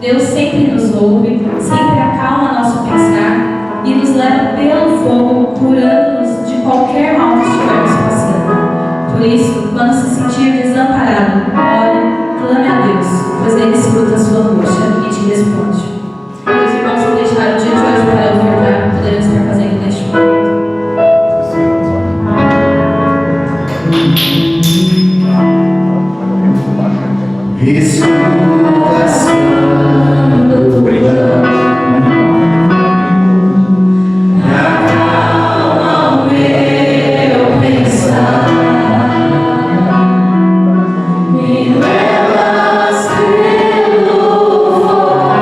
Deus sempre nos ouve, sempre acalma nosso pensar e nos leva pelo fogo, curando-nos de qualquer mal que estivermos passando. Por isso, quando se sentir desamparado, ore, clame a Deus, pois Ele escuta a sua angústia e te responde. Meus irmãos que deixaram o dia de hoje para ofertar, poderemos estar fazendo neste momento. Me levas pelo fogo.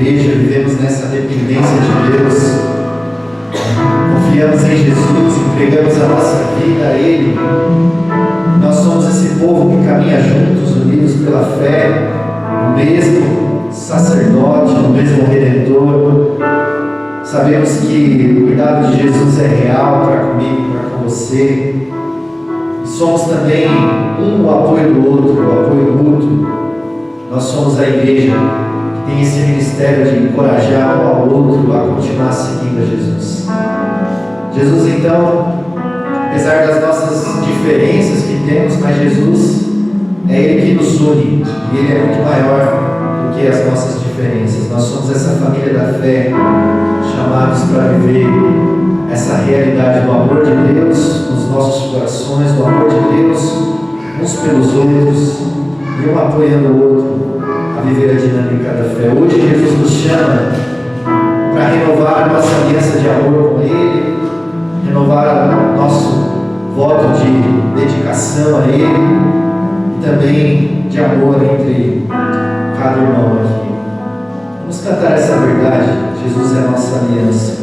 igreja, vivemos nessa dependência de Deus, confiamos em Jesus, entregamos a nossa vida a Ele. Nós somos esse povo que caminha juntos, unidos pela fé, no mesmo sacerdote, no mesmo Redentor. Sabemos que o cuidado de Jesus é real para comigo, para com você. E somos também o apoio do outro, o apoio mútuo. Nós somos a igreja que tem esse ministério de encorajar um ao outro a continuar seguindo a Jesus. Jesus, então, apesar das nossas diferenças que temos, mas Jesus é Ele que nos une, e Ele é muito maior do que as nossas diferenças. Nós somos essa família da fé, chamados para viver essa realidade do amor de Deus nos nossos corações, do amor de Deus uns pelos outros, e um apoiando o outro a viver a dinâmica da fé. Hoje Jesus nos chama para renovar a nossa aliança de amor com Ele, renovar o nosso voto de dedicação a Ele e também de amor entre cada irmão aqui. Vamos cantar essa verdade. Jesus é a nossa aliança.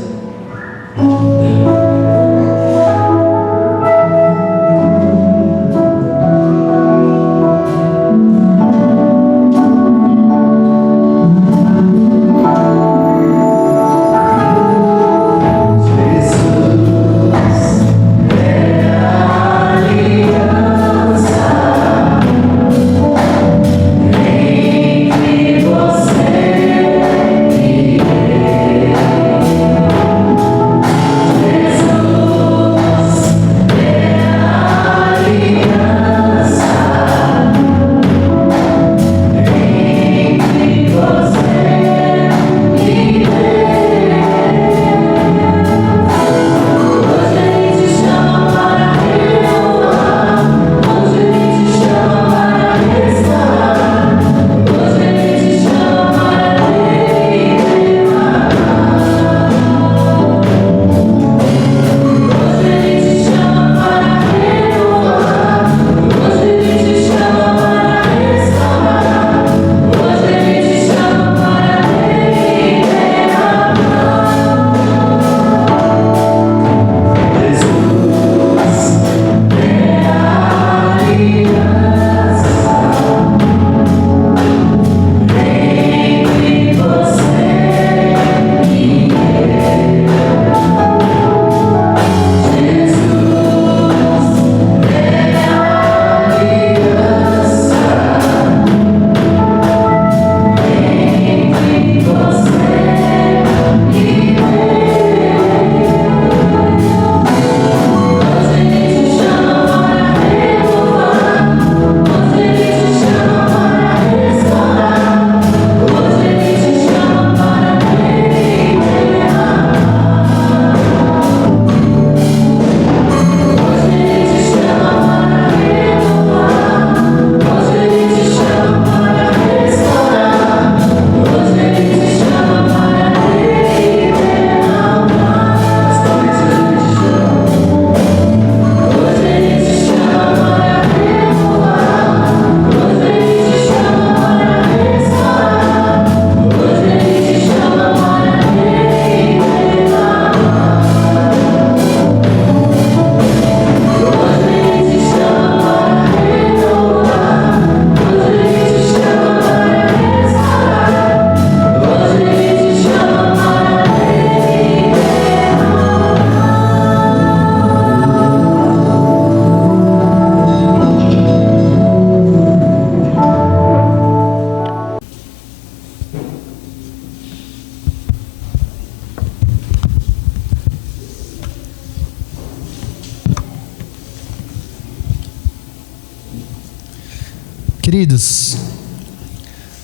Queridos,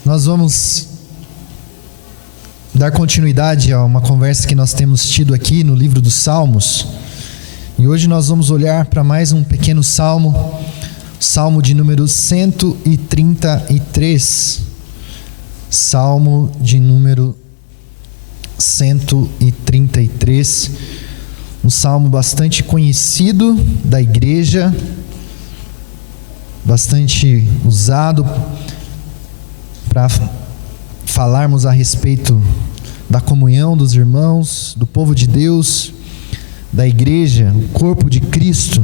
nós vamos dar continuidade a uma conversa que nós temos tido aqui no livro dos Salmos. E hoje nós vamos olhar para mais um pequeno salmo, salmo de número 133. Salmo de número 133. Um salmo bastante conhecido da igreja, bastante usado para falarmos a respeito da comunhão dos irmãos, do povo de Deus, da igreja, o corpo de Cristo,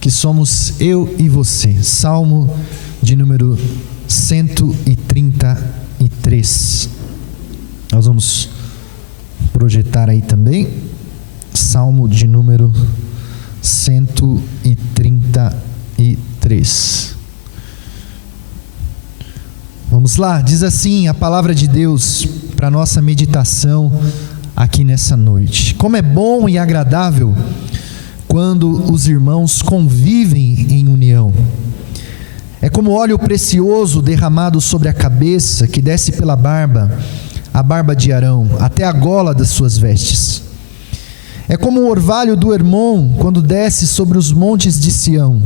que somos eu e você. Salmo de número 133. Nós vamos projetar aí também. Salmo de número 133. Vamos lá, diz assim a palavra de Deus para a nossa meditação aqui nessa noite. Como é bom e agradável quando os irmãos convivem em união. É como óleo precioso derramado sobre a cabeça, que desce pela barba, a barba de Arão, até a gola das suas vestes. É como o orvalho do Hermon, quando desce sobre os montes de Sião.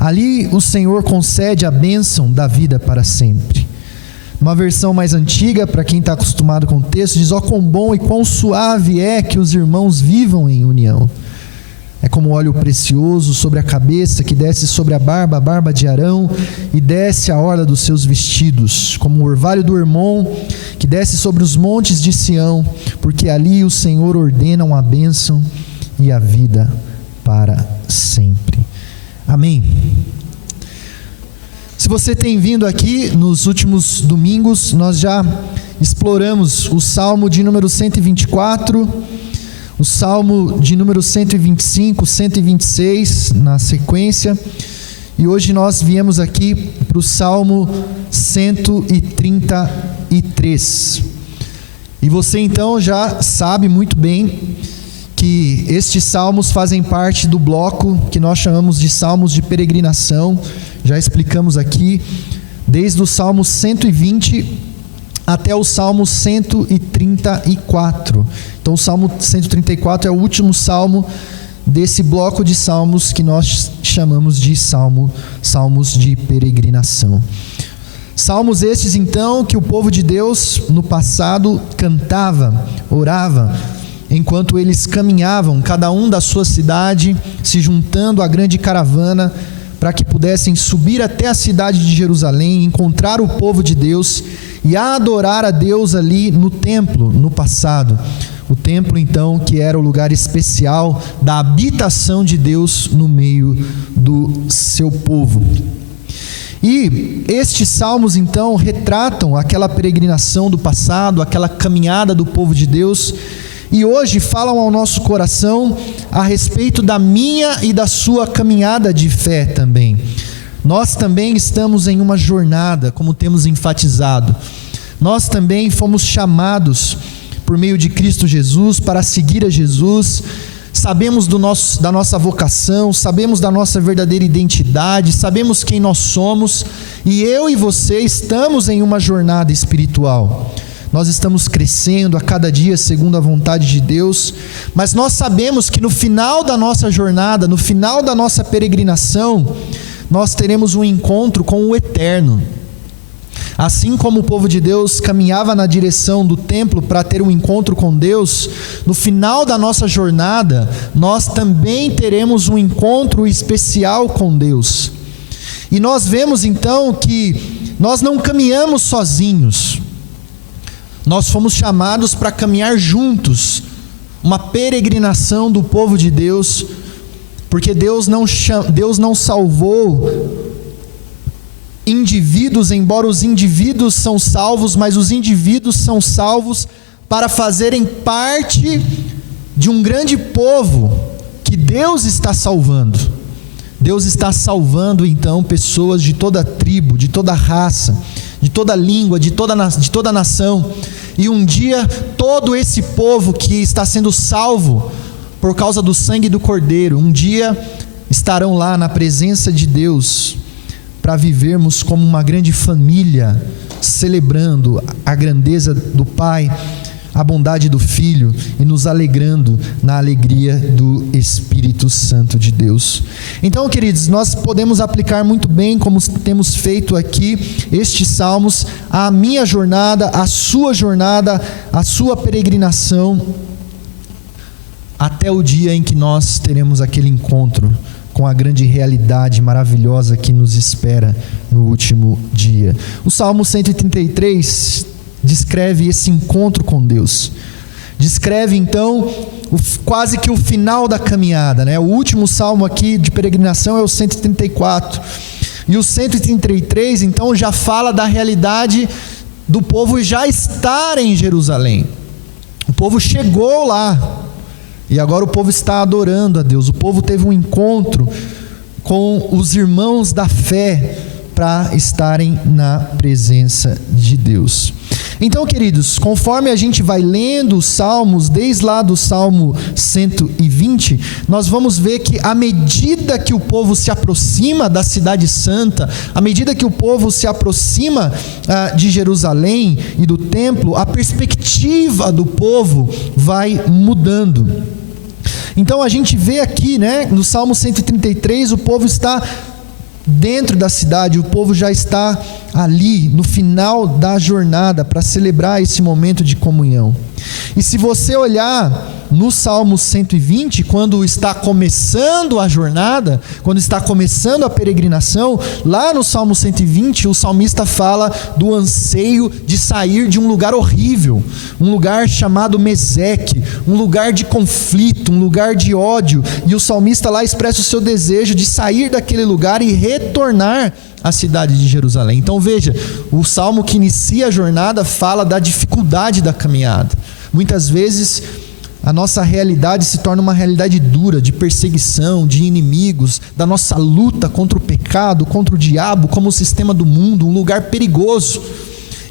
Ali o Senhor concede a bênção da vida para sempre. Uma versão mais antiga, para quem está acostumado com o texto, diz: ó, quão bom e quão suave é que os irmãos vivam em união. É como óleo precioso sobre a cabeça, que desce sobre a barba de Arão, e desce a orla dos seus vestidos, como o orvalho do Hermon, que desce sobre os montes de Sião, porque ali o Senhor ordena uma bênção e a vida para sempre. Amém. Se você tem vindo aqui nos últimos domingos, nós já exploramos o Salmo de número 124, o Salmo de número 125, 126 na sequência, e hoje nós viemos aqui para o Salmo 133. E você então já sabe muito bem que estes salmos fazem parte do bloco que nós chamamos de salmos de peregrinação. Já explicamos aqui, desde o Salmo 120 até o Salmo 134. Então o Salmo 134 é o último salmo desse bloco de salmos que nós chamamos de salmos de peregrinação. Salmos estes então que o povo de Deus no passado cantava, orava, enquanto eles caminhavam, cada um da sua cidade, se juntando à grande caravana, para que pudessem subir até a cidade de Jerusalém, encontrar o povo de Deus e adorar a Deus ali no templo, no passado. O templo, então, que era o lugar especial da habitação de Deus no meio do seu povo. E estes salmos, então, retratam aquela peregrinação do passado, aquela caminhada do povo de Deus, e hoje falam ao nosso coração a respeito da minha e da sua caminhada de fé também. Nós também estamos em uma jornada, como temos enfatizado. Nós também fomos chamados por meio de Cristo Jesus para seguir a Jesus. Sabemos da nossa vocação, sabemos da nossa verdadeira identidade, sabemos quem nós somos, e eu e você estamos em uma jornada espiritual. Nós estamos crescendo a cada dia segundo a vontade de Deus, mas nós sabemos que no final da nossa jornada, no final da nossa peregrinação, nós teremos um encontro com o Eterno. Assim como o povo de Deus caminhava na direção do templo para ter um encontro com Deus, no final da nossa jornada, nós também teremos um encontro especial com Deus. E nós vemos então que nós não caminhamos sozinhos. Nós fomos chamados para caminhar juntos, uma peregrinação do povo de Deus, porque Deus não salvou indivíduos, embora os indivíduos são salvos, mas os indivíduos são salvos para fazerem parte de um grande povo que Deus está salvando. Deus está salvando então pessoas de toda tribo, de toda raça, de toda língua, de toda nação. E um dia todo esse povo que está sendo salvo por causa do sangue do Cordeiro, um dia estarão lá na presença de Deus para vivermos como uma grande família, celebrando a grandeza do Pai, a bondade do Filho e nos alegrando na alegria do Espírito Santo de Deus. Então, queridos, nós podemos aplicar muito bem, como temos feito aqui, estes salmos, à minha jornada, à sua peregrinação, até o dia em que nós teremos aquele encontro com a grande realidade maravilhosa que nos espera no último dia. O Salmo 133 descreve esse encontro com Deus. Descreve então quase que o final da caminhada, né? O último salmo aqui de peregrinação é o 134. E o 133 então já fala da realidade do povo já estar em Jerusalém. O povo chegou lá. E agora o povo está adorando a Deus. O povo teve um encontro com os irmãos da fé para estarem na presença de Deus. Então, queridos, conforme a gente vai lendo os salmos, desde lá do Salmo 120, nós vamos ver que à medida que o povo se aproxima da cidade santa, à medida que o povo se aproxima de Jerusalém e do templo, a perspectiva do povo vai mudando. Então a gente vê aqui, né, no Salmo 133, o povo está dentro da cidade, o povo já está ali no final da jornada para celebrar esse momento de comunhão. E se você olhar no Salmo 120, quando está começando a jornada, quando está começando a peregrinação, lá no Salmo 120, o salmista fala do anseio de sair de um lugar horrível, um lugar chamado Meseque, um lugar de conflito, um lugar de ódio, e o salmista lá expressa o seu desejo de sair daquele lugar e retornar à cidade de Jerusalém. Então veja, o salmo que inicia a jornada fala da dificuldade da caminhada. Muitas vezes a nossa realidade se torna uma realidade dura, de perseguição, de inimigos, da nossa luta contra o pecado, contra o diabo, como o sistema do mundo, um lugar perigoso.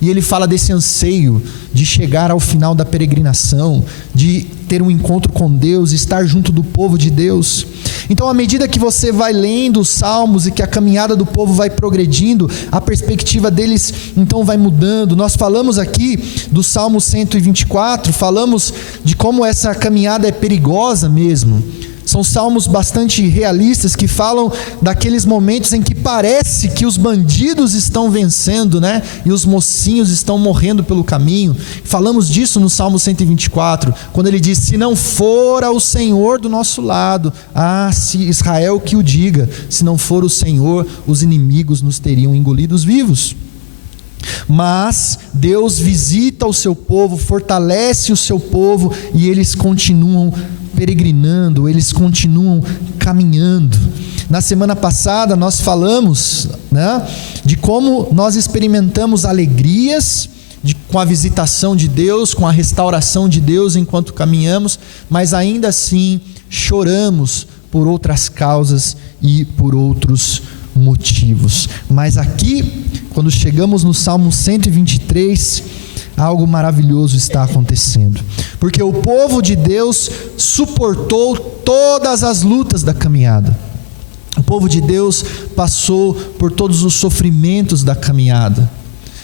E ele fala desse anseio de chegar ao final da peregrinação, de ter um encontro com Deus, estar junto do povo de Deus. Então, à medida que você vai lendo os salmos e que a caminhada do povo vai progredindo, a perspectiva deles então vai mudando. Nós falamos aqui do Salmo 124, falamos de como essa caminhada é perigosa mesmo. São salmos bastante realistas que falam daqueles momentos em que parece que os bandidos estão vencendo, né? E os mocinhos estão morrendo pelo caminho. Falamos disso no Salmo 124, quando ele diz: se não fora o Senhor do nosso lado, se Israel que o diga, se não for o Senhor, os inimigos nos teriam engolidos vivos. Mas Deus visita o seu povo, fortalece o seu povo, e eles continuam peregrinando, eles continuam caminhando. Na semana passada nós falamos, né, de como nós experimentamos alegrias com a visitação de Deus, com a restauração de Deus enquanto caminhamos, mas ainda assim choramos por outras causas e por outros motivos. Mas aqui, quando chegamos no Salmo 123, algo maravilhoso está acontecendo, porque o povo de Deus suportou todas as lutas da caminhada. O povo de Deus passou por todos os sofrimentos da caminhada.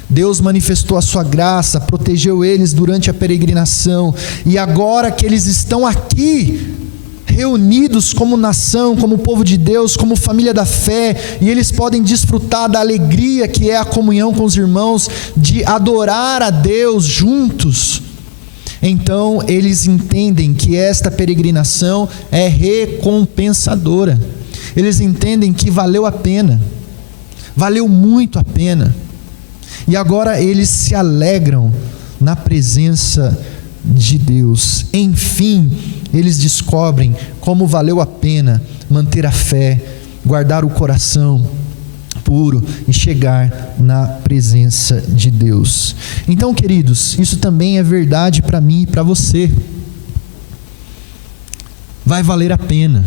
Deus manifestou a sua graça, protegeu eles durante a peregrinação, e agora que eles estão aqui reunidos como nação, como povo de Deus, como família da fé, e eles podem desfrutar da alegria que é a comunhão com os irmãos, de adorar a Deus juntos. Então eles entendem que esta peregrinação é recompensadora. Eles entendem que valeu a pena, valeu muito a pena, e agora eles se alegram na presença de Deus. Enfim, eles descobrem como valeu a pena manter a fé, guardar o coração puro e chegar na presença de Deus. Então, queridos, isso também é verdade para mim e para você. Vai valer a pena.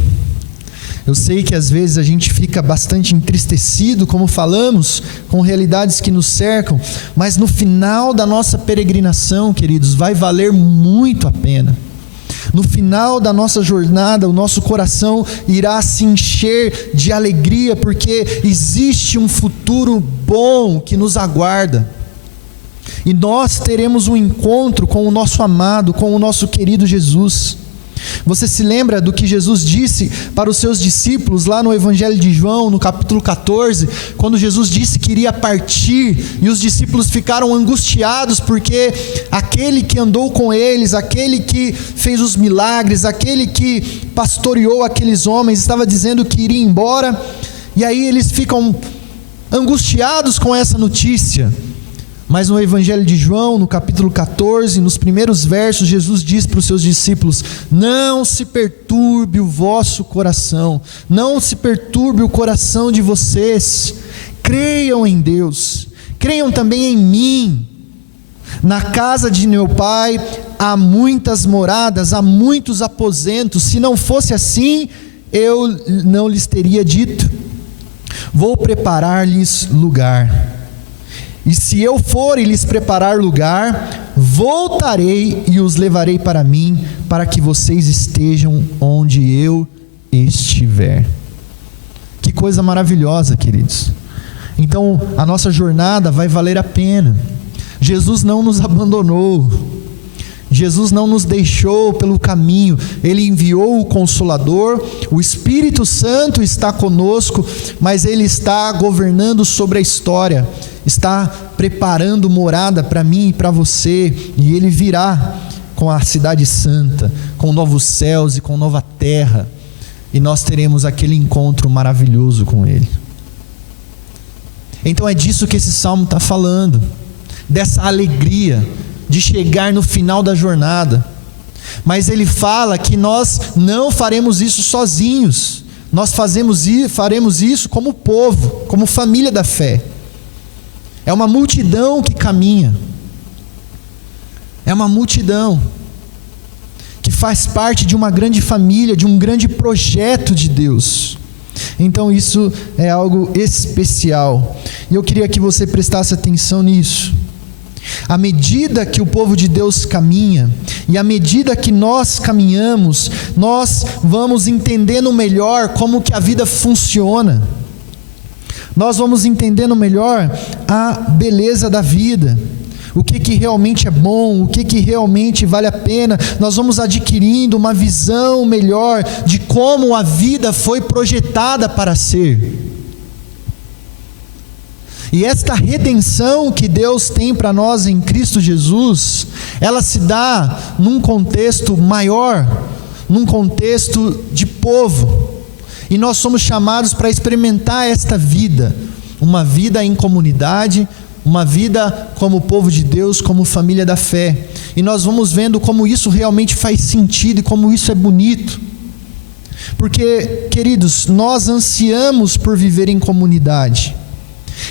Eu sei que às vezes a gente fica bastante entristecido, como falamos, com realidades que nos cercam, mas no final da nossa peregrinação, queridos, vai valer muito a pena. No final da nossa jornada, o nosso coração irá se encher de alegria, porque existe um futuro bom que nos aguarda. E nós teremos um encontro com o nosso amado, com o nosso querido Jesus. Você se lembra do que Jesus disse para os seus discípulos lá no Evangelho de João, no capítulo 14, quando Jesus disse que iria partir e os discípulos ficaram angustiados porque aquele que andou com eles, aquele que fez os milagres, aquele que pastoreou aqueles homens, estava dizendo que iria embora, e aí eles ficam angustiados com essa notícia. Mas no Evangelho de João, no capítulo 14, nos primeiros versos, Jesus diz para os seus discípulos: não se perturbe o vosso coração, não se perturbe o coração de vocês, creiam em Deus, creiam também em mim. Na casa de meu Pai há muitas moradas, há muitos aposentos, se não fosse assim, eu não lhes teria dito, vou preparar-lhes lugar. E se eu for e lhes preparar lugar, voltarei e os levarei para mim, para que vocês estejam onde eu estiver. Que coisa maravilhosa, queridos. Então, a nossa jornada vai valer a pena. Jesus não nos abandonou. Jesus não nos deixou pelo caminho. Ele enviou o Consolador. O Espírito Santo está conosco, mas Ele está governando sobre a história. Está preparando morada para mim e para você, e Ele virá com a cidade santa, com novos céus e com nova terra, e nós teremos aquele encontro maravilhoso com Ele. Então é disso que esse salmo está falando, dessa alegria de chegar no final da jornada. Mas ele fala que nós não faremos isso sozinhos, nós faremos isso como povo, como família da fé. É uma multidão que caminha, é uma multidão que faz parte de uma grande família, de um grande projeto de Deus. Então isso é algo especial, e eu queria que você prestasse atenção nisso. À medida que o povo de Deus caminha, e à medida que nós caminhamos, nós vamos entendendo melhor como que a vida funciona. Nós vamos entendendo melhor a beleza da vida, o que realmente é bom, o que realmente vale a pena. Nós vamos adquirindo uma visão melhor de como a vida foi projetada para ser. E esta redenção que Deus tem para nós em Cristo Jesus, ela se dá num contexto maior, num contexto de povo. E nós somos chamados para experimentar esta vida, uma vida em comunidade, uma vida como povo de Deus, como família da fé. E nós vamos vendo como isso realmente faz sentido e como isso é bonito. Porque, queridos, nós ansiamos por viver em comunidade.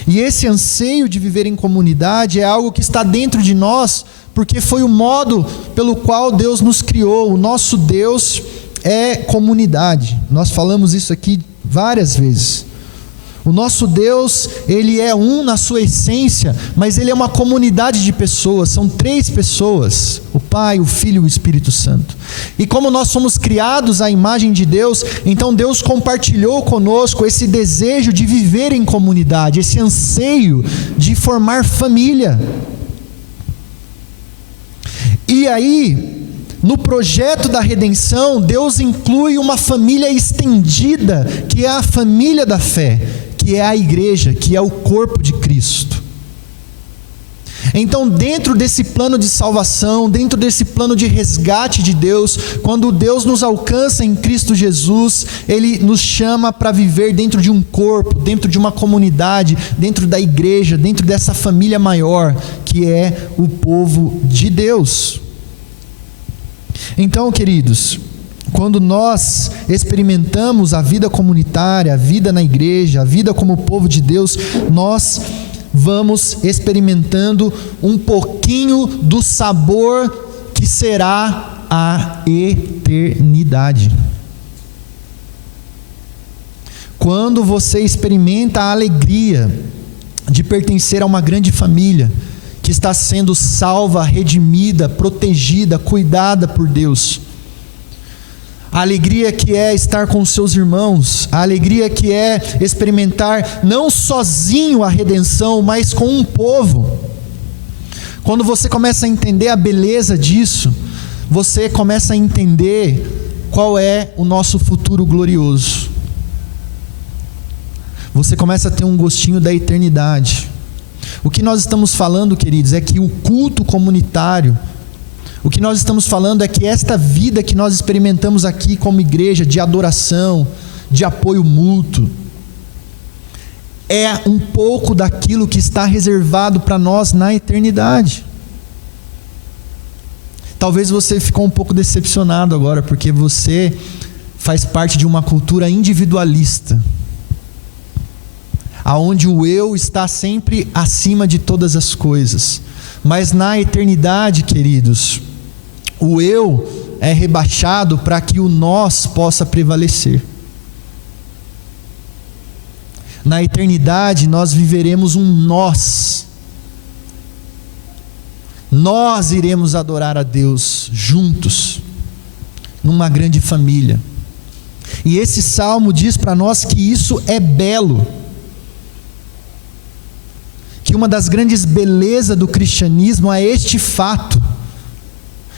E esse anseio de viver em comunidade é algo que está dentro de nós, porque foi o modo pelo qual Deus nos criou. O nosso Deus é comunidade. Nós falamos isso aqui várias vezes. O nosso Deus, Ele é um na sua essência, mas Ele é uma comunidade de pessoas. São 3 pessoas: o Pai, o Filho e o Espírito Santo. E como nós somos criados à imagem de Deus, então Deus compartilhou conosco esse desejo de viver em comunidade, esse anseio de formar família. E aí, no projeto da redenção, Deus inclui uma família estendida, que é a família da fé, que é a igreja, que é o corpo de Cristo. Então, dentro desse plano de salvação, dentro desse plano de resgate de Deus, quando Deus nos alcança em Cristo Jesus, Ele nos chama para viver dentro de um corpo, dentro de uma comunidade, dentro da igreja, dentro dessa família maior, que é o povo de Deus. Então, queridos, quando nós experimentamos a vida comunitária, a vida na igreja, a vida como povo de Deus, nós vamos experimentando um pouquinho do sabor que será a eternidade. Quando você experimenta a alegria de pertencer a uma grande família, que está sendo salva, redimida, protegida, cuidada por Deus. A alegria que é estar com os seus irmãos, a alegria que é experimentar não sozinho a redenção, mas com um povo. Quando você começa a entender a beleza disso, você começa a entender qual é o nosso futuro glorioso. Você começa a ter um gostinho da eternidade. O que nós estamos falando, queridos, é que o culto comunitário, o que nós estamos falando é que esta vida que nós experimentamos aqui como igreja, de adoração, de apoio mútuo, é um pouco daquilo que está reservado para nós na eternidade. Talvez você ficou um pouco decepcionado agora, porque você faz parte de uma cultura individualista, aonde o eu está sempre acima de todas as coisas. Mas na eternidade, queridos, o eu é rebaixado para que o nós possa prevalecer. Na eternidade nós viveremos um nós. Nós iremos adorar a Deus juntos, numa grande família. E esse salmo diz para nós que isso é belo. Que uma das grandes belezas do cristianismo é este fato,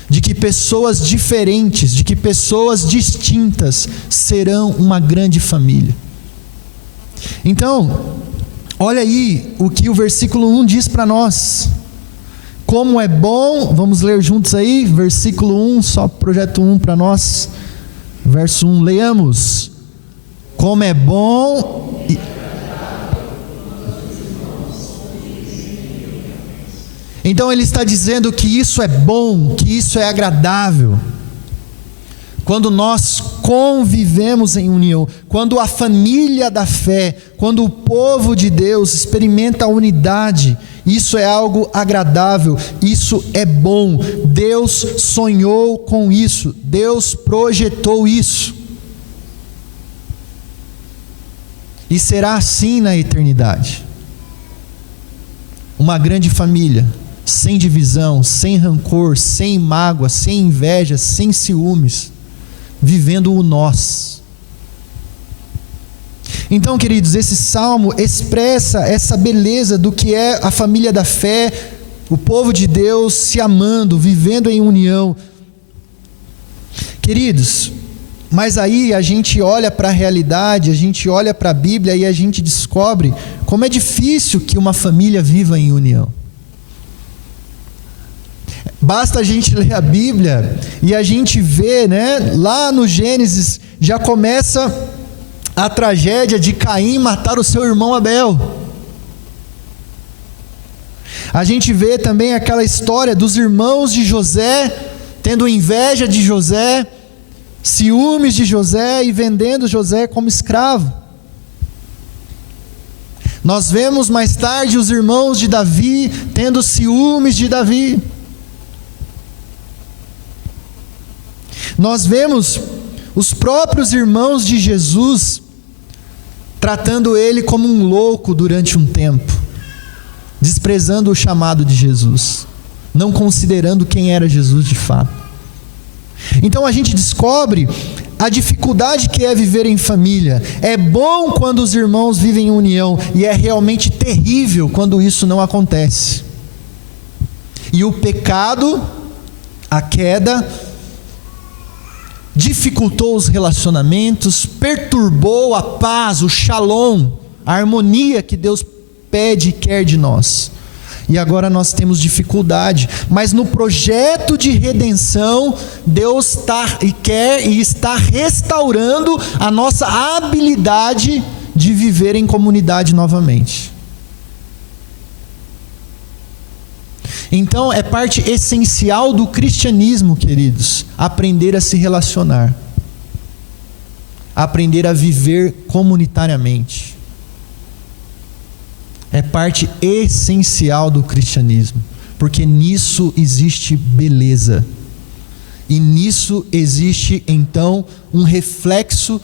de que pessoas diferentes, de que pessoas distintas serão uma grande família. Então, olha aí o que o versículo 1 diz para nós. Como é bom, vamos ler juntos aí, versículo 1, só projeto 1 para nós. Verso 1, leamos. Como é bom... Então ele está dizendo que isso é bom, que isso é agradável. Quando nós convivemos em união, quando a família da fé, quando o povo de Deus experimenta a unidade, isso é algo agradável, isso é bom. Deus sonhou com isso, Deus projetou isso. E será assim na eternidade. Uma grande família, sem divisão, sem rancor, sem mágoa, sem inveja, sem ciúmes, vivendo o nós. Então, queridos, esse salmo expressa essa beleza do que é a família da fé, o povo de Deus se amando, vivendo em união. Queridos, mas aí a gente olha para a realidade, a gente olha para a Bíblia e a gente descobre como é difícil que uma família viva em união. Basta a gente ler a Bíblia e a gente vê, né, lá no Gênesis já começa a tragédia de Caim matar o seu irmão Abel. A gente vê também aquela história dos irmãos de José tendo inveja de José, ciúmes de José e vendendo José como escravo. Nós vemos mais tarde os irmãos de Davi tendo ciúmes de Davi. Nós vemos os próprios irmãos de Jesus tratando ele como um louco durante um tempo, desprezando o chamado de Jesus, não considerando quem era Jesus de fato. Então a gente descobre a dificuldade que é viver em família. É bom quando os irmãos vivem em união, e é realmente terrível quando isso não acontece. E o pecado, a queda, dificultou os relacionamentos, perturbou a paz, o shalom, a harmonia que Deus pede e quer de nós. E agora nós temos dificuldade, mas no projeto de redenção, Deus quer e está restaurando a nossa habilidade de viver em comunidade novamente. Então é parte essencial do cristianismo, queridos, aprender a se relacionar, aprender a viver comunitariamente. É parte essencial do cristianismo, porque nisso existe beleza, e nisso existe então um reflexo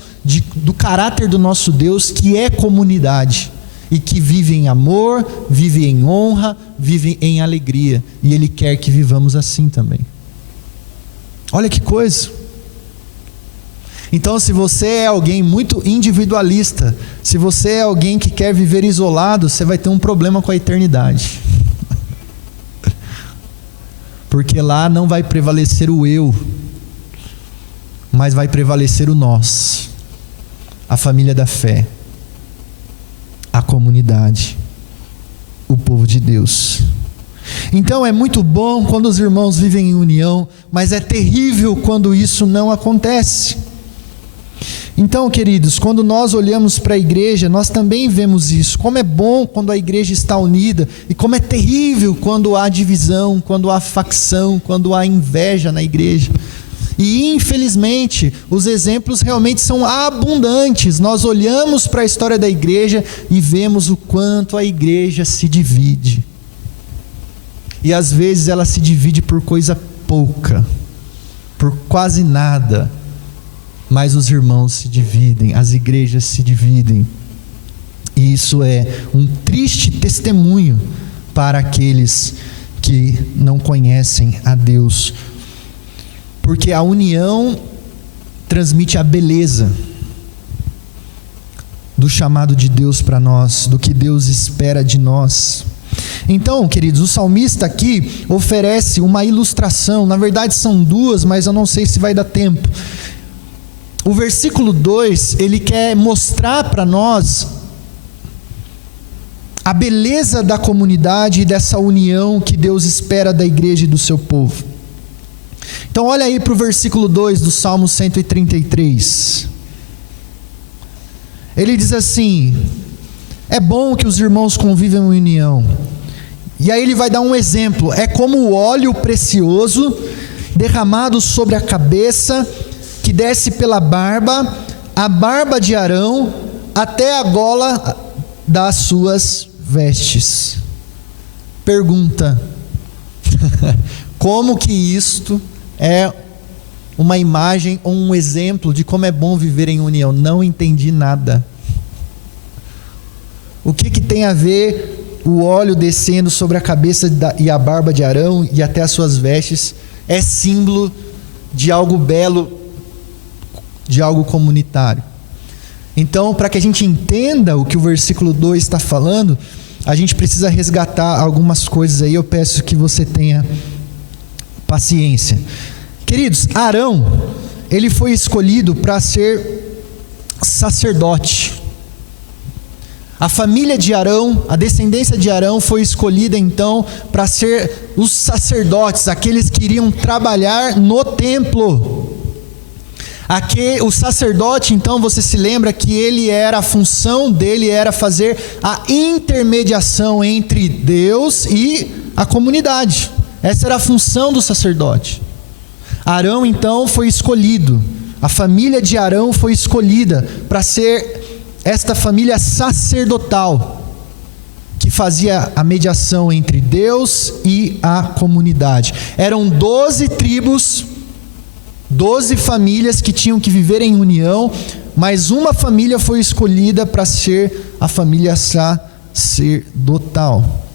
do caráter do nosso Deus, que é comunidade, e que vive em amor, vive em honra, vive em alegria, e Ele quer que vivamos assim também. Olha que coisa! Então, se você é alguém muito individualista, se você é alguém que quer viver isolado, você vai ter um problema com a eternidade. Porque lá não vai prevalecer o eu, mas vai prevalecer o nós, a família da fé, a comunidade, o povo de Deus. Então é muito bom quando os irmãos vivem em união, mas é terrível quando isso não acontece. Então, queridos, quando nós olhamos para a igreja, nós também vemos isso. Como é bom quando a igreja está unida, e como é terrível quando há divisão, quando há facção, quando há inveja na igreja. E infelizmente, os exemplos realmente são abundantes. Nós olhamos para a história da igreja e vemos o quanto a igreja se divide. E às vezes ela se divide por coisa pouca, por quase nada. Mas os irmãos se dividem, as igrejas se dividem. E isso é um triste testemunho para aqueles que não conhecem a Deus. Porque a união transmite a beleza do chamado de Deus para nós, do que Deus espera de nós. Então, queridos, o salmista aqui oferece uma ilustração. Na verdade são duas, mas eu não sei se vai dar tempo. O versículo 2, ele quer mostrar para nós a beleza da comunidade e dessa união que Deus espera da igreja e do seu povo. Então olha aí para o versículo 2 do Salmo 133. Ele diz assim: é bom que os irmãos convivam em união. E aí ele vai dar um exemplo: é como o óleo precioso derramado sobre a cabeça, que desce pela barba, a barba de Arão, até a gola das suas vestes. Pergunta: como que isto é uma imagem ou um exemplo de como é bom viver em união? Não entendi nada. O que tem a ver o óleo descendo sobre a cabeça e a barba de Arão e até as suas vestes? É símbolo de algo belo, de algo comunitário. Então, para que a gente entenda o que o versículo 2 está falando, a gente precisa resgatar algumas coisas aí. Eu peço que você tenha paciência. Queridos, Arão, ele foi escolhido para ser sacerdote. A família de Arão, a descendência de Arão foi escolhida então para ser os sacerdotes, aqueles que iriam trabalhar no templo. Aqui, o sacerdote, então, você se lembra que a função dele era fazer a intermediação entre Deus e a comunidade. Essa era a função do sacerdote. Arão, então, foi escolhido. A família de Arão foi escolhida para ser esta família sacerdotal, que fazia a mediação entre Deus e a comunidade. Eram 12 tribos, 12 famílias que tinham que viver em união, mas uma família foi escolhida para ser a família sacerdotal.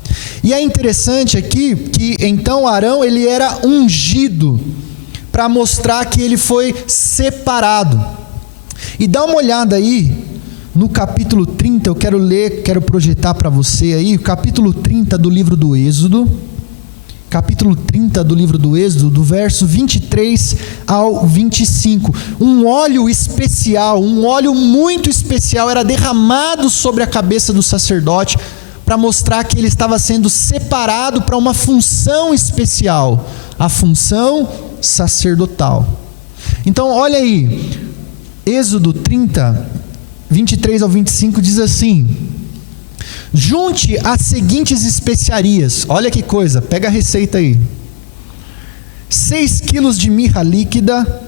E é interessante aqui que então Arão, ele era ungido para mostrar que ele foi separado. E dá uma olhada aí no capítulo 30, eu quero projetar para você aí, o capítulo 30 do livro do Êxodo. Capítulo 30 do livro do Êxodo, do verso 23 ao 25. Um óleo especial, um óleo muito especial, era derramado sobre a cabeça do sacerdote, para mostrar que ele estava sendo separado para uma função especial, a função sacerdotal. Então olha aí, Êxodo 30, 23 ao 25 diz assim: junte as seguintes especiarias. Olha que coisa, pega a receita aí: 6 quilos de mirra líquida,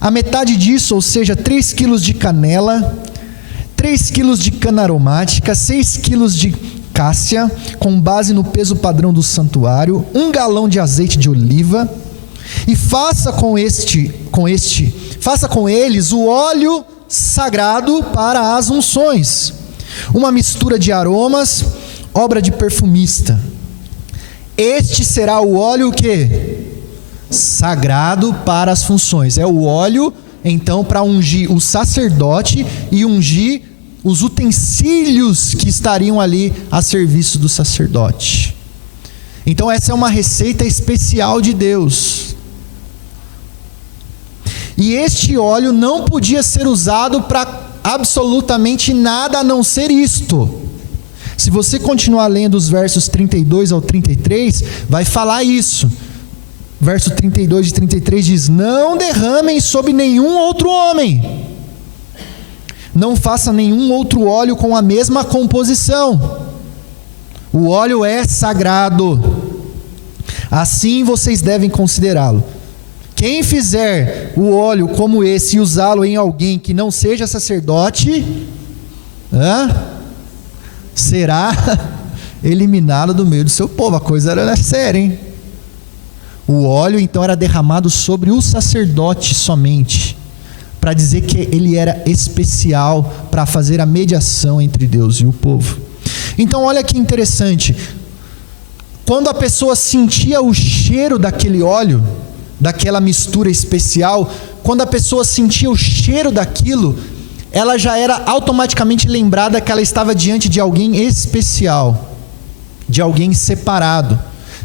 a metade disso, ou seja, 3 quilos de canela, 3 quilos de cana aromática, 6 quilos de cássia, com base no peso padrão do santuário, 1 galão de azeite de oliva, e faça com eles o óleo sagrado para as unções, uma mistura de aromas, obra de perfumista. Este será o óleo que? Sagrado para as funções. É o óleo, então, para ungir o sacerdote e ungir os utensílios que estariam ali a serviço do sacerdote. Então essa é uma receita especial de Deus. E este óleo não podia ser usado para absolutamente nada a não ser isto. Se você continuar lendo os versos 32 ao 33, vai falar isso. Verso 32 e 33 diz: não derramem sobre nenhum outro homem. Não faça nenhum outro óleo com a mesma composição. O óleo é sagrado. Assim vocês devem considerá-lo. Quem fizer o óleo como esse e usá-lo em alguém que não seja sacerdote, será eliminado do meio do seu povo. A coisa era séria, hein? O óleo então era derramado sobre o sacerdote somente, para dizer que ele era especial para fazer a mediação entre Deus e o povo. Então olha que interessante, quando a pessoa sentia o cheiro daquele óleo, daquela mistura especial, quando a pessoa sentia o cheiro daquilo, ela já era automaticamente lembrada que ela estava diante de alguém especial, de alguém separado,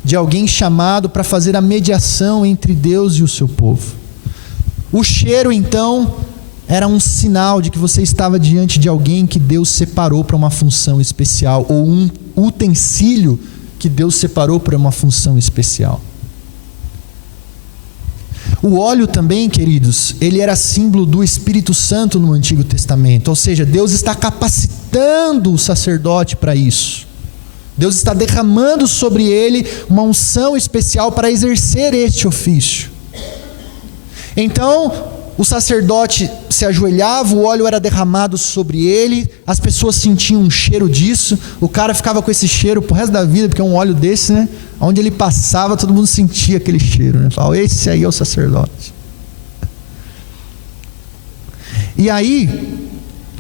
de alguém chamado para fazer a mediação entre Deus e o seu povo. O cheiro então era um sinal de que você estava diante de alguém que Deus separou para uma função especial, ou um utensílio que Deus separou para uma função especial. O óleo também, queridos, ele era símbolo do Espírito Santo no Antigo Testamento, ou seja, Deus está capacitando o sacerdote para isso. Deus está derramando sobre ele uma unção especial para exercer este ofício. Então, o sacerdote se ajoelhava, o óleo era derramado sobre ele, as pessoas sentiam um cheiro disso, o cara ficava com esse cheiro pro resto da vida, porque é um óleo desse, né? Onde ele passava, todo mundo sentia aquele cheiro, né? Falava, esse aí é o sacerdote. E aí,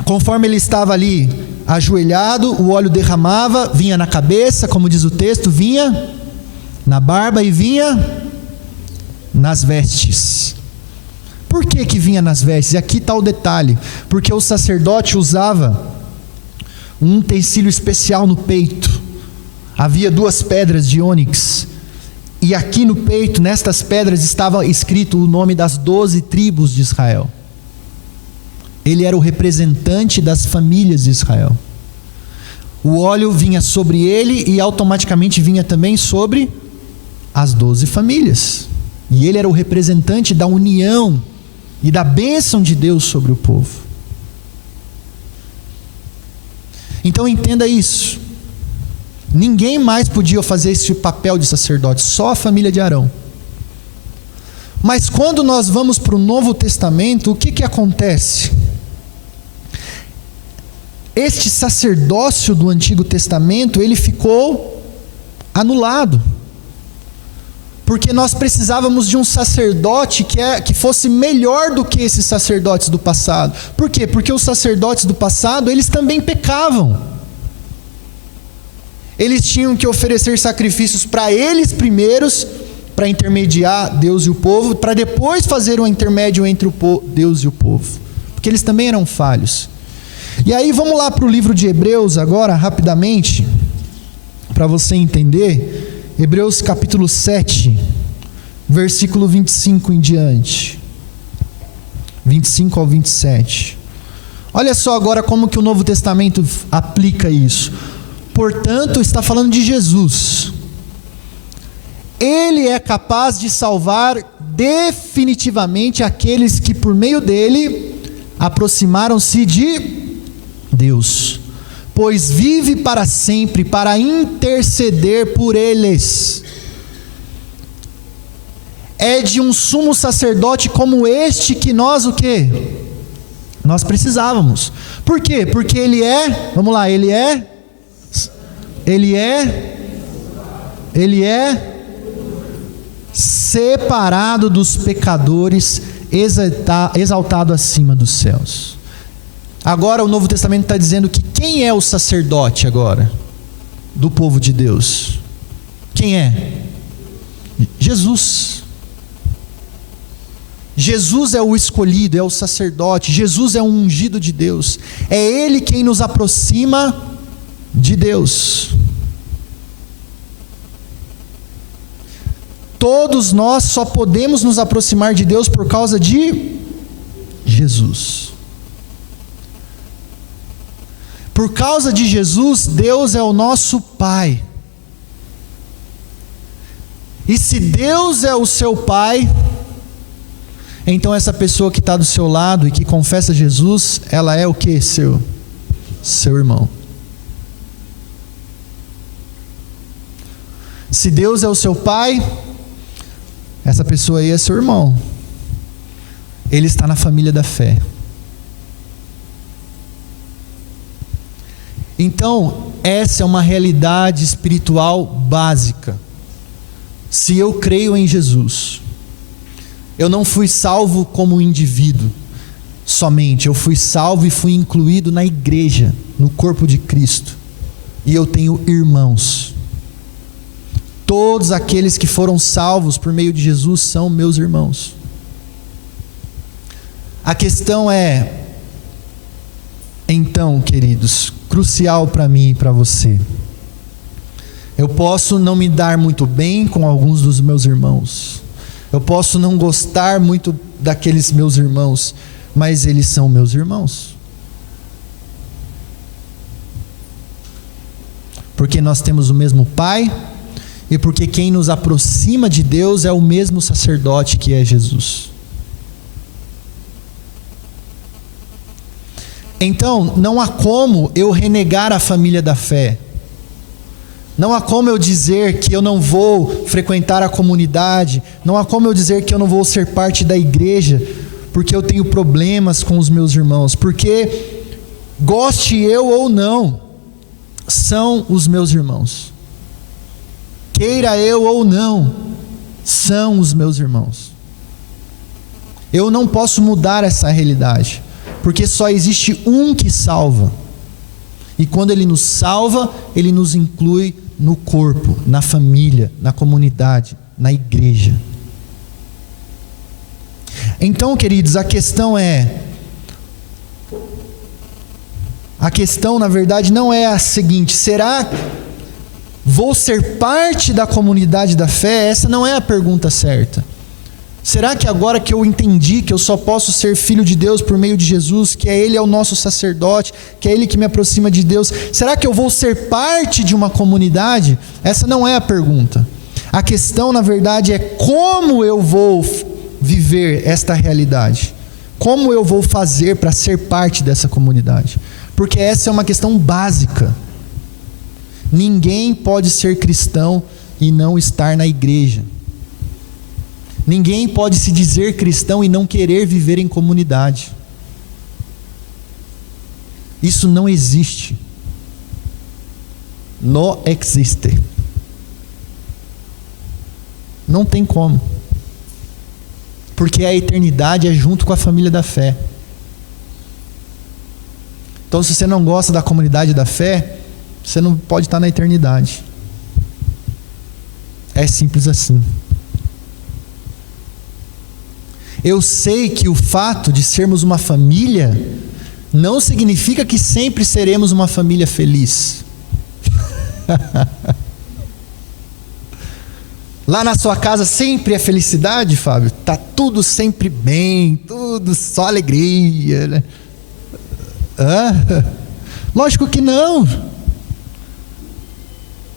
conforme ele estava ali ajoelhado, o óleo derramava, vinha na cabeça, como diz o texto, vinha na barba e vinha nas vestes. Por que vinha nas vestes? E aqui está o detalhe, porque o sacerdote usava um utensílio especial no peito. Havia 2 pedras de ônix, e aqui no peito, nestas pedras, estava escrito o nome das 12 tribos de Israel. Ele era o representante das famílias de Israel. O óleo vinha sobre ele e automaticamente vinha também sobre as 12 famílias. E ele era o representante da união e da bênção de Deus sobre o povo. Então entenda isso. Ninguém mais podia fazer esse papel de sacerdote, só a família de Arão. Mas quando nós vamos para o Novo Testamento, o que acontece? Este sacerdócio do Antigo Testamento, ele ficou anulado. Porque nós precisávamos de um sacerdote que fosse melhor do que esses sacerdotes do passado. Por quê? Porque os sacerdotes do passado, eles também pecavam. Eles tinham que oferecer sacrifícios para eles primeiros, para intermediar Deus e o povo, para depois fazer um intermédio entre Deus e o povo. Porque eles também eram falhos. E aí vamos lá para o livro de Hebreus agora, rapidamente, para você entender. Hebreus capítulo 7, versículo 25 em diante. 25 ao 27. Olha só agora como que o Novo Testamento aplica isso. Portanto, está falando de Jesus. Ele é capaz de salvar definitivamente aqueles que por meio dele aproximaram-se de Deus, pois vive para sempre para interceder por eles. É de um sumo sacerdote como este que nós o quê? Nós precisávamos. Por quê? Porque ele é, vamos lá, ele é separado dos pecadores, exaltado acima dos céus. Agora o Novo Testamento está dizendo que quem é o sacerdote agora do povo de Deus? Quem é? Jesus. Jesus é o escolhido, é o sacerdote. Jesus é o ungido de Deus. É Ele quem nos aproxima de Deus. Todos nós só podemos nos aproximar de Deus por causa de Jesus. Por causa de Jesus, Deus é o nosso Pai. E se Deus é o seu Pai, então essa pessoa que está do seu lado e que confessa Jesus, ela é o que? Seu irmão. Se Deus é o seu Pai, essa pessoa aí é seu irmão. Ele está na família da fé. Então, essa é uma realidade espiritual básica. Se eu creio em Jesus, eu não fui salvo como indivíduo somente, eu fui salvo e fui incluído na igreja, no corpo de Cristo. E eu tenho irmãos. Todos aqueles que foram salvos por meio de Jesus são meus irmãos. A questão é, então, queridos, crucial para mim e para você. Eu posso não me dar muito bem com alguns dos meus irmãos. Eu posso não gostar muito daqueles meus irmãos, mas eles são meus irmãos. Porque nós temos o mesmo Pai e porque quem nos aproxima de Deus é o mesmo sacerdote que é Jesus. Então, não há como eu renegar a família da fé. Não há como eu dizer que eu não vou frequentar a comunidade. Não há como eu dizer que eu não vou ser parte da igreja, porque eu tenho problemas com os meus irmãos. Porque, goste eu ou não, são os meus irmãos. Queira eu ou não, são os meus irmãos. Eu não posso mudar essa realidade, porque só existe um que salva. E quando Ele nos salva, Ele nos inclui no corpo, na família, na comunidade, na igreja. Então, queridos, a questão na verdade não é a seguinte: será vou ser parte da comunidade da fé? Essa não é a pergunta certa. Será que agora que eu entendi que eu só posso ser filho de Deus por meio de Jesus, que Ele é o nosso sacerdote, que é Ele que me aproxima de Deus, será que eu vou ser parte de uma comunidade? Essa não é a pergunta. A questão, na verdade, é como eu vou viver esta realidade. Como eu vou fazer para ser parte dessa comunidade? Porque essa é uma questão básica. Ninguém pode ser cristão e não estar na igreja. Ninguém pode se dizer cristão e não querer viver em comunidade. Isso não existe. Não existe. Não tem como. Porque a eternidade é junto com a família da fé. Então, se você não gosta da comunidade da fé, você não pode estar na eternidade. É simples assim. Eu sei que o fato de sermos uma família não significa que sempre seremos uma família feliz. Lá na sua casa sempre é felicidade, Fábio? Tá tudo sempre bem, tudo só alegria, né? Lógico que não.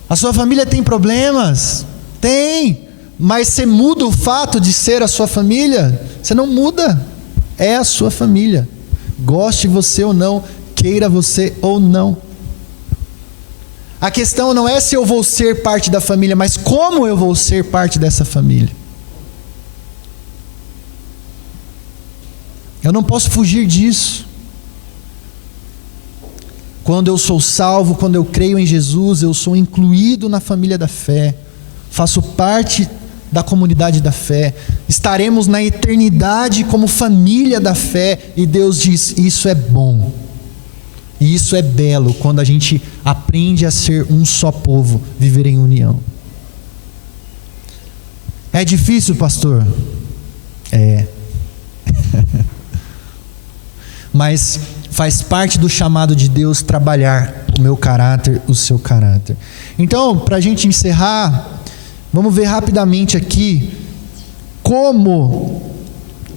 A sua família tem problemas? Tem. Mas você muda o fato de ser a sua família? Você não muda. É a sua família. Goste você ou não, queira você ou não. A questão não é se eu vou ser parte da família, mas como eu vou ser parte dessa família. Eu não posso fugir disso. Quando eu sou salvo, quando eu creio em Jesus, eu sou incluído na família da fé. Faço parte da comunidade da fé. Estaremos na eternidade como família da fé. E Deus diz: isso é bom. E isso é belo, quando a gente aprende a ser um só povo, viver em união. É difícil, pastor? É. Mas faz parte do chamado de Deus trabalhar o meu caráter, o seu caráter. Então, para a gente encerrar, vamos ver rapidamente aqui como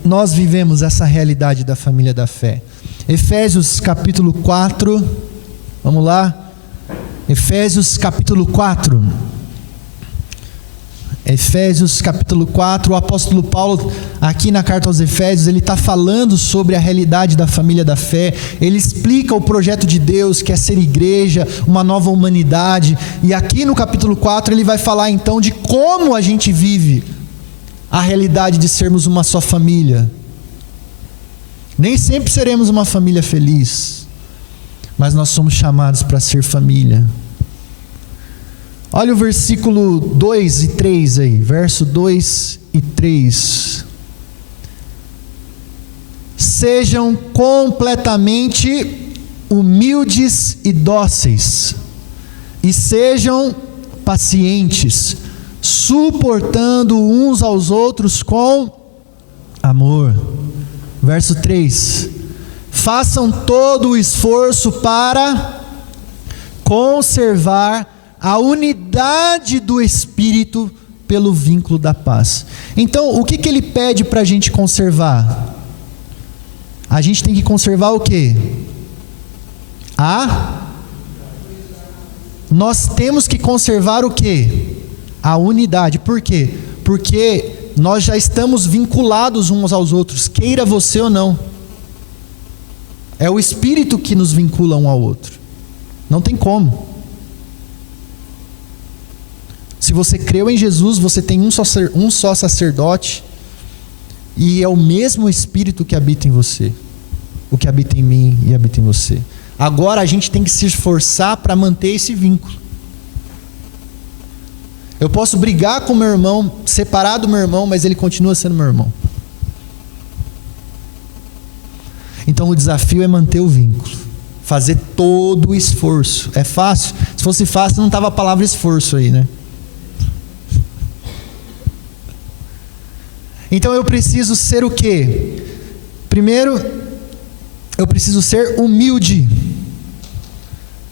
nós vivemos essa realidade da família da fé? Efésios capítulo 4, vamos lá? Efésios capítulo 4. Efésios capítulo 4, o apóstolo Paulo, aqui na carta aos Efésios, ele está falando sobre a realidade da família da fé. Ele explica o projeto de Deus, que é ser igreja, uma nova humanidade. E aqui no capítulo 4 ele vai falar então de como a gente vive a realidade de sermos uma só família. Nem sempre seremos uma família feliz, mas nós somos chamados para ser família. Olha o versículo 2 e 3 aí, verso 2 e 3. Sejam completamente humildes e dóceis, e sejam pacientes, suportando uns aos outros com amor. Verso 3. Façam todo o esforço para conservar a unidade do Espírito pelo vínculo da paz. Então, o que ele pede para a gente conservar? A gente tem que conservar o quê? Nós temos que conservar o quê? A unidade. Por quê? Porque nós já estamos vinculados uns aos outros, queira você ou não. É o Espírito que nos vincula um ao outro. Não tem como. Se você creu em Jesus, você tem um só sacerdote, e é o mesmo Espírito que habita em você, o que habita em mim e habita em você. Agora a gente tem que se esforçar para manter esse vínculo. Eu posso brigar com meu irmão, separar do meu irmão, mas ele continua sendo meu irmão. Então o desafio é manter o vínculo, fazer todo o esforço. É fácil? Se fosse fácil não estava a palavra esforço aí, né? Então eu preciso ser o quê? Primeiro, eu preciso ser humilde.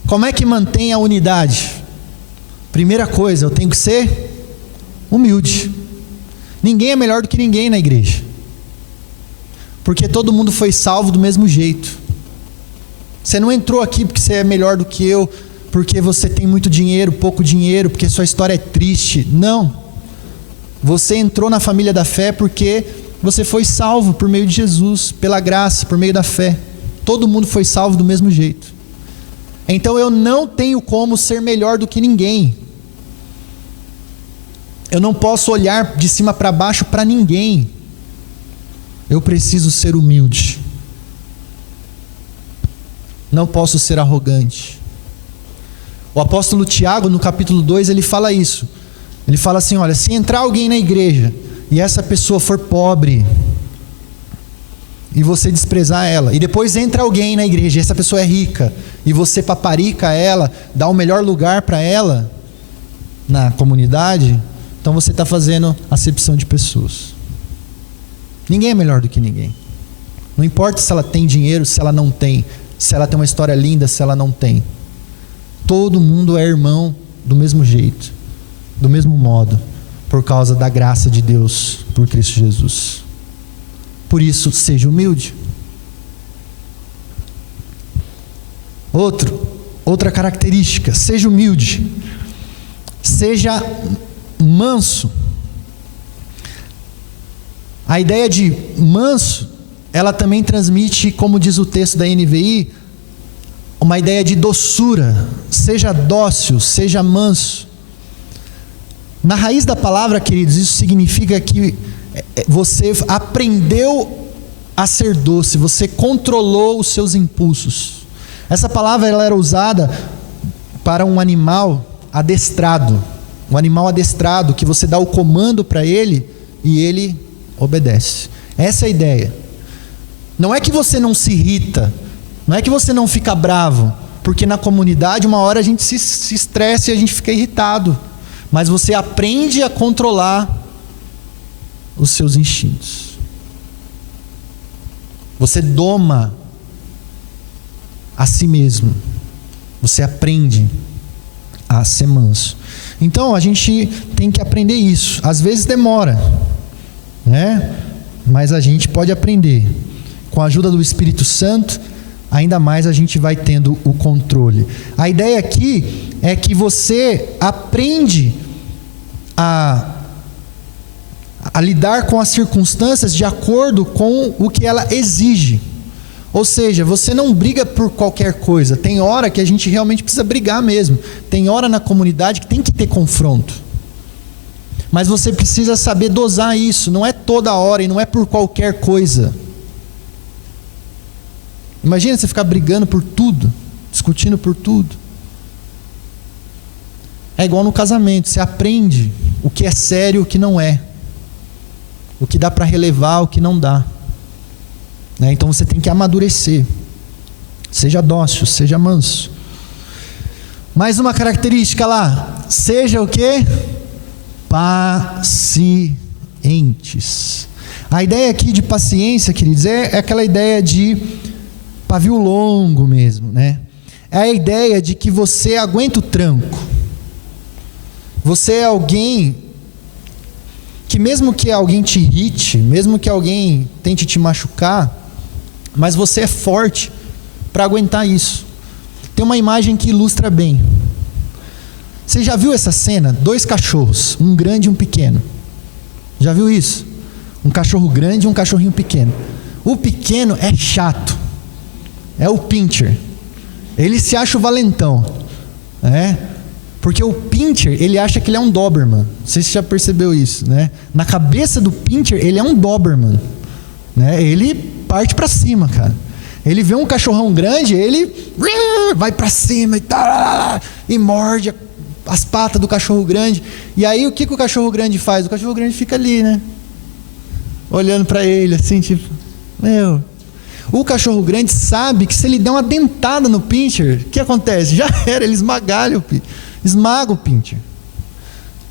Como é que mantém a unidade? Primeira coisa, eu tenho que ser humilde. Ninguém é melhor do que ninguém na igreja, porque todo mundo foi salvo do mesmo jeito. Você não entrou aqui porque você é melhor do que eu, porque você tem muito dinheiro, pouco dinheiro, porque sua história é triste. Não. Você entrou na família da fé porque você foi salvo por meio de Jesus, pela graça, por meio da fé. Todo mundo foi salvo do mesmo jeito. Então eu não tenho como ser melhor do que ninguém. Eu não posso olhar de cima para baixo para ninguém. Eu preciso ser humilde. Não posso ser arrogante. O apóstolo Tiago, no capítulo 2, ele fala isso. Ele fala assim, olha, se entrar alguém na igreja e essa pessoa for pobre e você desprezar ela, e depois entra alguém na igreja e essa pessoa é rica e você paparica ela, dá o melhor lugar para ela na comunidade, então você está fazendo acepção de pessoas. Ninguém é melhor do que ninguém. Não importa se ela tem dinheiro, se ela não tem, se ela tem uma história linda, se ela não tem. Todo mundo é irmão do mesmo jeito, do mesmo modo, por causa da graça de Deus por Cristo Jesus. Por isso, seja humilde. Outra característica, seja humilde. Seja manso. A ideia de manso, ela também transmite, como diz o texto da NVI, uma ideia de doçura. Seja dócil, seja manso. Na raiz da palavra, queridos, isso significa que você aprendeu a ser doce, você controlou os seus impulsos. Essa palavra ela era usada para um animal adestrado. Um animal adestrado que você dá o comando para ele e ele obedece. Essa é a ideia. Não é que você não se irrita, não é que você não fica bravo, porque na comunidade uma hora a gente se estressa e a gente fica irritado. Mas você aprende a controlar os seus instintos. Você doma a si mesmo. Você aprende a ser manso. Então a gente tem que aprender isso. Às vezes demora, né? mas a gente pode aprender. Com a ajuda do Espírito Santo, ainda mais a gente vai tendo o controle. A ideia aqui é que você aprende a lidar com as circunstâncias de acordo com o que ela exige. Ou seja, você não briga por qualquer coisa. Tem hora que a gente realmente precisa brigar mesmo. Tem hora na comunidade que tem que ter confronto. Mas você precisa saber dosar isso. Não é toda hora e não é por qualquer coisa. Imagina você ficar brigando por tudo, discutindo por tudo. É igual no casamento. Você aprende o que é sério e o que não é. O que dá para relevar, o que não dá. Então você tem que amadurecer. Seja dócil, seja manso. Mais uma característica lá. Seja o quê? Pacientes. A ideia aqui de paciência, queridos, é aquela ideia de pavio longo mesmo, né? É a ideia de que você aguenta o tranco. Você é alguém que mesmo que alguém te irrite, mesmo que alguém tente te machucar, mas você é forte para aguentar isso. Tem uma imagem que ilustra bem. Você já viu essa cena? 2 cachorros, um grande e um pequeno. Já viu isso? Um cachorro grande e um cachorrinho pequeno. O pequeno é chato. É o pincher. Ele se acha o valentão. Porque o pincher, ele acha que ele é um Doberman. Não sei se você já percebeu isso, né? Na cabeça do pincher, ele é um Doberman, né? Ele parte para cima, cara. Ele vê um cachorrão grande, ele vai para cima e morde as patas do cachorro grande. E aí o que o cachorro grande faz? O cachorro grande fica ali, né? Olhando para ele assim, tipo, O cachorro grande sabe que se ele der uma dentada no pincher, o que acontece? Já era, ele esmaga o pincher.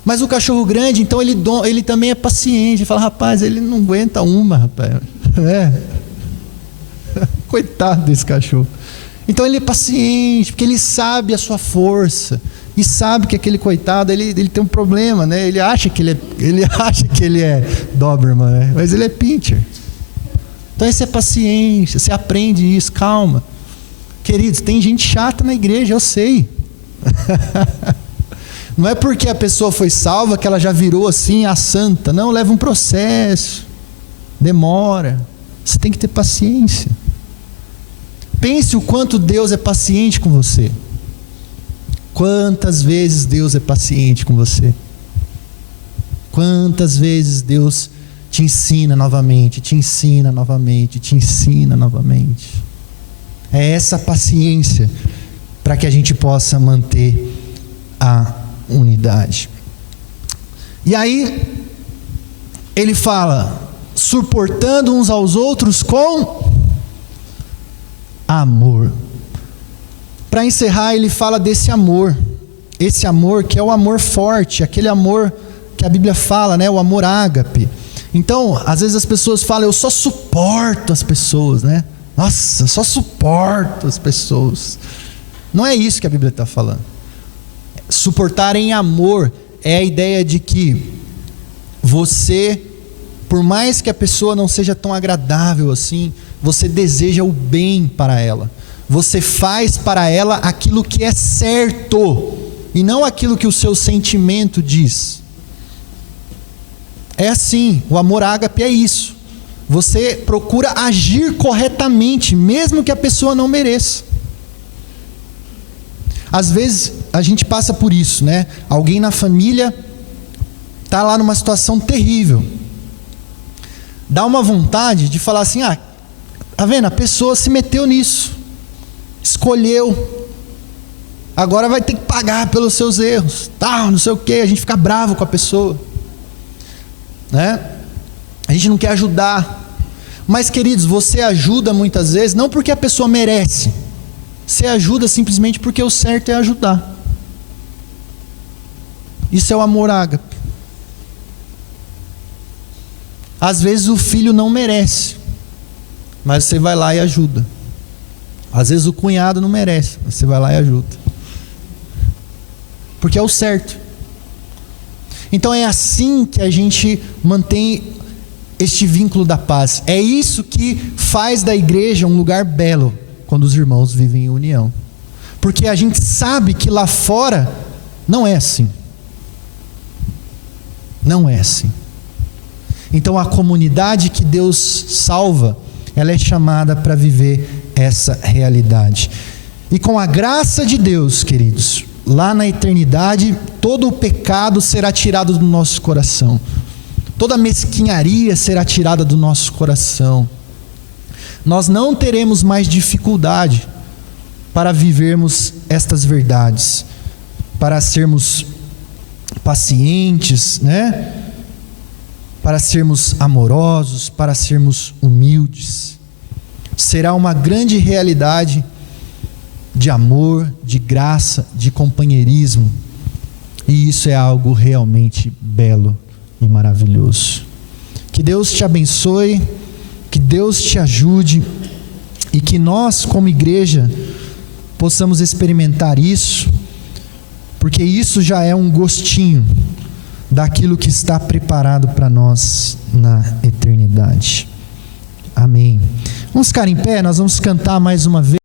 Mas o cachorro grande, então ele também é paciente. Ele fala, rapaz, ele não aguenta uma, rapaz. Coitado desse cachorro. Então ele é paciente, porque ele sabe a sua força. E sabe que aquele coitado, ele tem um problema, né? Ele acha que ele é Doberman, né? Mas ele é pincher. Então isso é paciência, você aprende isso, calma. Queridos, tem gente chata na igreja, eu sei. Não é porque a pessoa foi salva que ela já virou assim a santa. Não, leva um processo. Demora. Você tem que ter paciência. Pense o quanto Deus é paciente com você. Quantas vezes Deus é paciente com você? Quantas vezes Deus te ensina novamente, te ensina novamente, te ensina novamente. É essa paciência para que a gente possa manter a unidade. E aí, ele fala, suportando uns aos outros com amor. Para encerrar, ele fala desse amor. Esse amor que é o amor forte, aquele amor que a Bíblia fala, né? O amor ágape. Então, às vezes as pessoas falam, eu só suporto as pessoas, né? Nossa, eu só suporto as pessoas. Não é isso que a Bíblia está falando. Suportar em amor é a ideia de que você, por mais que a pessoa não seja tão agradável assim, você deseja o bem para ela. Você faz para ela aquilo que é certo e não aquilo que o seu sentimento diz. É assim, o amor ágape é isso. Você procura agir corretamente, mesmo que a pessoa não mereça. Às vezes a gente passa por isso, né? Alguém na família está lá numa situação terrível. Dá uma vontade de falar assim, tá vendo? A pessoa se meteu nisso. Escolheu. Agora vai ter que pagar pelos seus erros. Não sei o que, a gente fica bravo com a pessoa. Né? A gente não quer ajudar. Mas, queridos, você ajuda muitas vezes não porque a pessoa merece. Você ajuda simplesmente porque o certo é ajudar. Isso é o amor ágape. Às vezes o filho não merece, mas você vai lá e ajuda. Às vezes o cunhado não merece, mas você vai lá e ajuda. Porque é o certo. Então é assim que a gente mantém este vínculo da paz. É isso que faz da igreja um lugar belo, quando os irmãos vivem em união. Porque a gente sabe que lá fora não é assim. Não é assim. Então a comunidade que Deus salva, ela é chamada para viver essa realidade. E com a graça de Deus, queridos, lá na eternidade, todo o pecado será tirado do nosso coração. Toda mesquinharia será tirada do nosso coração. Nós não teremos mais dificuldade para vivermos estas verdades, para sermos pacientes, né? Para sermos amorosos, para sermos humildes. Será uma grande realidade de amor, de graça, de companheirismo. E isso é algo realmente belo e maravilhoso. Que Deus te abençoe, que Deus te ajude e que nós, como igreja, possamos experimentar isso, porque isso já é um gostinho daquilo que está preparado para nós na eternidade. Amém. Vamos ficar em pé, nós vamos cantar mais uma vez.